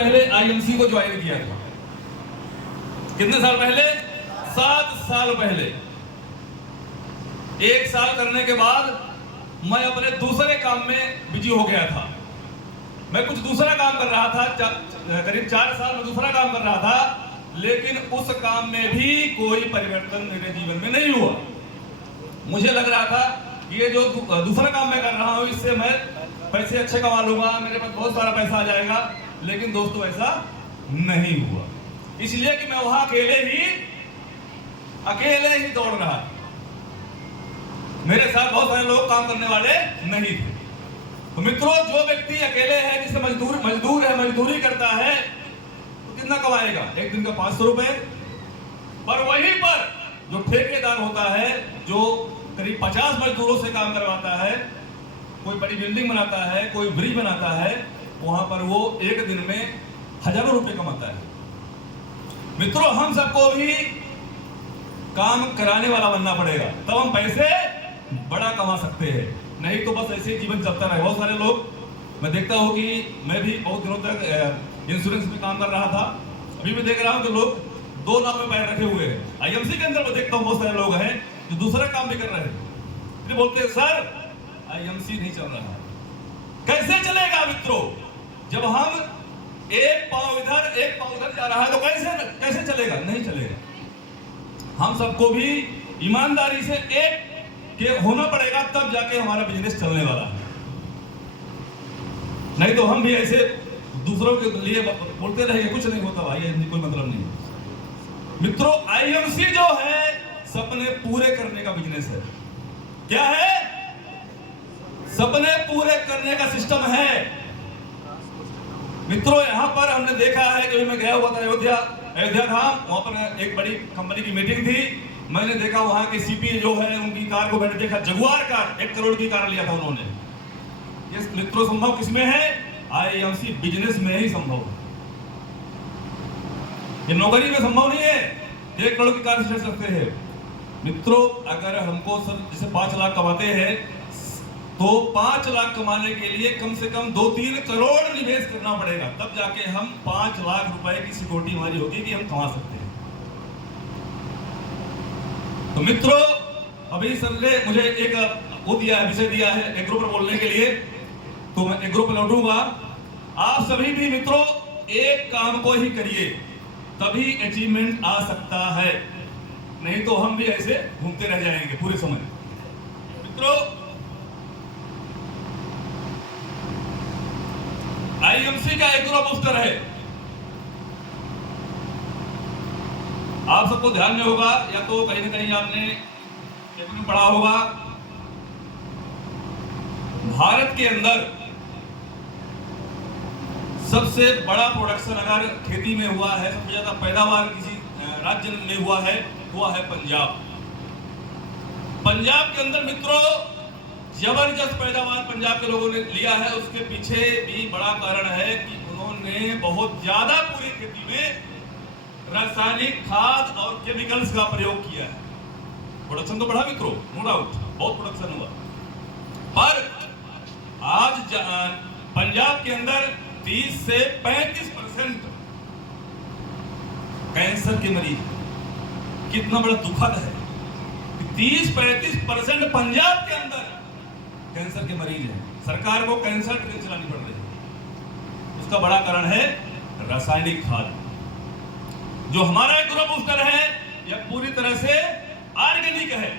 पहले आईएमसी को ज्वाइन किया था। कितने साल पहले? 7 साल पहले। 1 साल करने के बाद मैं अपने दूसरे काम में बिजी हो गया था। मैं कुछ दूसरा काम कर रहा था, करीब 4 साल में दूसरा काम कर रहा था, लेकिन उस काम में भी कोई परिवर्तन मेरे जीवन में नहीं हुआ। मुझे लग रहा था कि ये जो दूसरा काम मैं कर रहा हूं, इससे मैं पैसे अच्छे कमा लूंगा, मेरे पास बहुत सारा पैसा आ जाएगा। लेकिन दोस्तों ऐसा नहीं हुआ, इसलिए कि मैं वहां अकेले ही दौड़ रहा था। मेरे साथ बहुत सारे लोग काम करने वाले नहीं थे। तो मित्रों, जो व्यक्ति अकेले है, जिसे मजदूरी करता है, तो कितना कमाएगा? एक दिन का 500 रुपए। पर वहीं पर जो ठेकेदार होता है, जो करीब 50 मजदूरों से काम करवाता है, कोई बड़ी बिल्डिंग बनाता है, कोई ब्रिज बनाता है, वहां पर वो एक दिन में हजारों रुपए कमाता है। मित्रों, हम सबको भी काम कराने वाला बनना पड़ेगा, तब हम पैसे बड़ा कमा सकते हैं। नहीं तो बस ऐसे ही जीवन चलता रहे। बहुत सारे लोग मैं देखता हूं कि मैं भी बहुत दिनों तक इंश्योरेंस में काम कर रहा था। अभी मैं देख रहा हूं कि लोग 2 नाव में पैर रखे हुए हैं। आईएमसी के अंदर मैं देखता हूं बहुत सारे लोग हैं जो दूसरा काम भी कर रहे हैं। फिर बोलते हैं, सर आईएमसी नहीं चल रहा। कैसे चलेगा मित्रों? जब हम एक पांव इधर जा रहा है, तो कैसे चलेगा? नहीं चलेगा। हम सबको भी ईमानदारी से एक के होना पड़ेगा, तब जाके हमारा बिजनेस चलने वाला है। नहीं तो हम भी ऐसे दूसरों के लिए बोलते रहेंगे, कुछ नहीं होता भाई, कोई मतलब नहीं। मित्रों, आईएमसी जो है सपने पूरे करने का बिजनेस है। क्या है? सपने पूरे करने का सिस्टम है। मित्रों, यहां पर हमने देखा है कि मैं गया हुआ था अयोध्या धाम। वहां पर एक बड़ी कंपनी की मीटिंग थी। मैंने देखा वहां के सीपी जो है, उनकी कार को मैंने देखा, जगुआर कार, 1 करोड़ की कार लिया था उन्होंने। ये मित्रों संभव किसमें है? आईएमसी बिजनेस में ही संभव है। ये नौकरी में संभव नहीं है। 1 करोड़ की कार से सकते हैं। मित्रों, अगर हमको जैसे 5 लाख कमाते हैं, तो 5 लाख कमाने के लिए कम से कम 2-3 करोड़ निवेश करना पड़ेगा, तब जाके हम 5 लाख रुपए की सिक्योरिटी हमारी होगी कि हम कमा सकते हैं। तो मित्रों, अभी सर ने मुझे एक विषय दिया है एग्रो पर बोलने के लिए, तो मैं एग्रो पर लौटूंगा। आप सभी भी मित्रों एक काम को ही करिए, तभी अचीवमेंट आ सकता है। नहीं तो हम भी ऐसे घूमते रह जाएंगे पूरे समय। मित्रों, आईएमसी का एग्रो बूस्टर है। आप सबको ध्यान में होगा, या तो कहीं ना कहीं आपने पेपर में पढ़ा होगा, भारत के अंदर सबसे बड़ा प्रोडक्शन अगर खेती में हुआ है, सबसे ज्यादा पैदावार किसी राज्य में हुआ है पंजाब। पंजाब के अंदर मित्रों जबरदस्त पैदावार पंजाब के लोगों ने लिया है। उसके पीछे भी बड़ा कारण है कि उन्होंने बहुत ज्यादा पूरी खेती में रासायनिक खाद और केमिकल्स का प्रयोग किया है। प्रोडक्शन तो बढ़ा मित्रों, नो डाउट, बहुत प्रोडक्शन हुआ। पर आज पंजाब के अंदर 30 से 35% कैंसर के मरीज। कितना बड़ा दुखद है, 30-35% पंजाब के अंदर कैंसर के मरीज हैं। सरकार को कैंसर ट्रेन चलानी पड़ रही है। उसका बड़ा कारण है रासायनिक खाद। जो हमारा एग्रो बूस्टर है, यह पूरी तरह से ऑर्गेनिक है।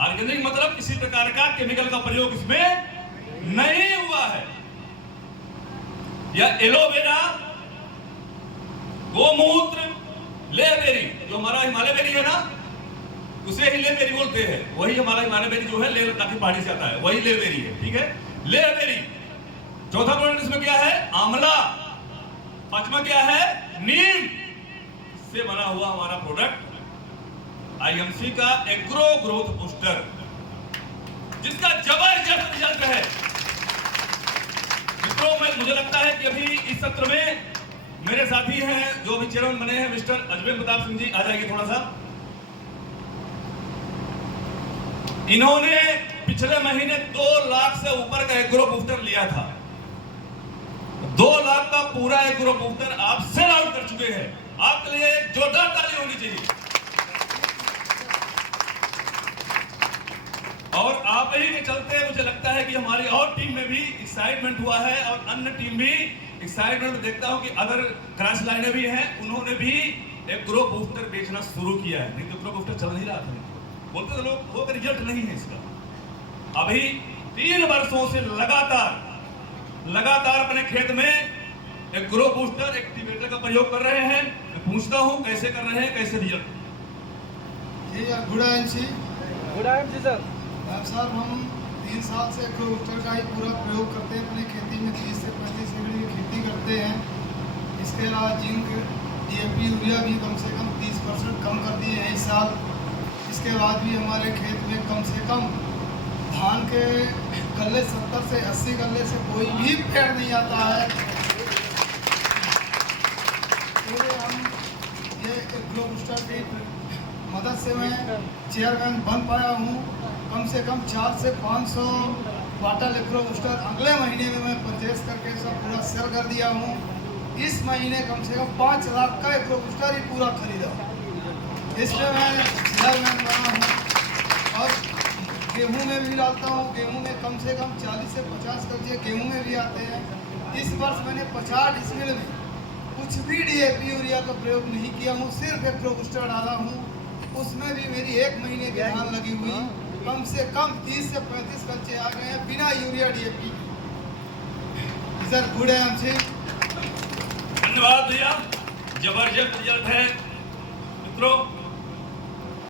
ऑर्गेनिक मतलब किसी प्रकार का केमिकल का प्रयोग इसमें नहीं हुआ है। यह एलोवेरा, गोमूत्र, लेबेरी, जो हमारा हिमालय बेरी है ना, उसे ही लेबेरी बोलते हैं। वही हमारा हिमालय बेरी जो है लेह लद्दाख की पहाड़ी से आता है, वही लेबेरी है। ठीक है, लेबेरी। चौथा प्रोडक्ट इसमें क्या है? आंवला। 5वां क्या है? नीम से बना हुआ हमारा प्रोडक्ट आईएमसी का एग्रो ग्रोथ बूस्टर, जिसका जबरदस्त रिजल्ट है। मित्रों, मुझे लगता है कि अभी इस सत्र में मेरे साथी हैं जो अभी चेयरमैन बने हैं, मिस्टर अजमेर प्रताप सिंह जी, आ जाएंगे थोड़ा सा। इन्होंने पिछले महीने 2 लाख से ऊपर का एग्रो बूस्टर लिया था। 2 लाख का पूरा एक ग्रुप बूस्टर आप सेल आउट कर चुके हैं। आपके लिए एक जोरदार ताली होनी चाहिए। और आप ही के चलते मुझे लगता है कि हमारी और टीम में भी एक्साइटमेंट हुआ है और अन्य टीम भी एक्साइटमेंट देखता हूं कि अदर क्रैश लाइनें भी हैं, उन्होंने भी एक ग्रो बूस्टर बेचना शुरू किया है। नहीं तो ग्रो बूस्टर चल नहीं रहा था, बोलते थे लोग वो रिजल्ट नहीं है इसका। अभी 3 वर्षों से लगातार अपने खेत में एक ग्रो बूस्टर एक्टिवेटर का प्रयोग कर रहे हैं। मैं पूछता हूं कैसे कर रहे हैं, कैसे रिजल्ट? गुड जी सर। साहब, हम 3 साल से ग्रो बूस्टर का ही पूरा प्रयोग करते हैं। अपनी खेती में 30 से 35 एकड़ की खेती करते हैं। इसके अलावा जिंक, DAP, यूरिया भी कम से कम 30% कम कर दिए हैं इस साल। इसके बाद भी हमारे खेत में कम से कम धान के गल्ले 70 से 80 गल्ले से कोई भी पेड़ नहीं आता है। पूरे हम ये ग्रो बूस्टर की मदद से मैं चेयरमैन बन पाया हूँ। कम से कम 400 से 500 बॉटल एग्रो बूस्टर अगले महीने में मैं परचेस करके सब पूरा सेल कर दिया हूँ। इस महीने कम से कम 5 लाख का एग्रो बूस्टर ही पूरा खरीदा। इसमें मैं चेयरमैन बना हूँ। और गेहूं में भी डालता हूँ। गेहूं में कम से कम 40 से 50 कच्चे गेहूं में भी आते हैं। इस वर्ष मैंने 50 डिसमिल में कुछ भी DAP यूरिया का प्रयोग नहीं किया हूँ, सिर्फ एग्रो बूस्टर डाला हूँ। उसमें भी मेरी 1 महीने की धान लगी हुई कम से कम 30 से 35 कच्चे आ गए हैं बिना यूरिया DAP के। सर गुड है हमसे। धन्यवाद भैया, जबरदस्त रिजल्ट है मित्रों।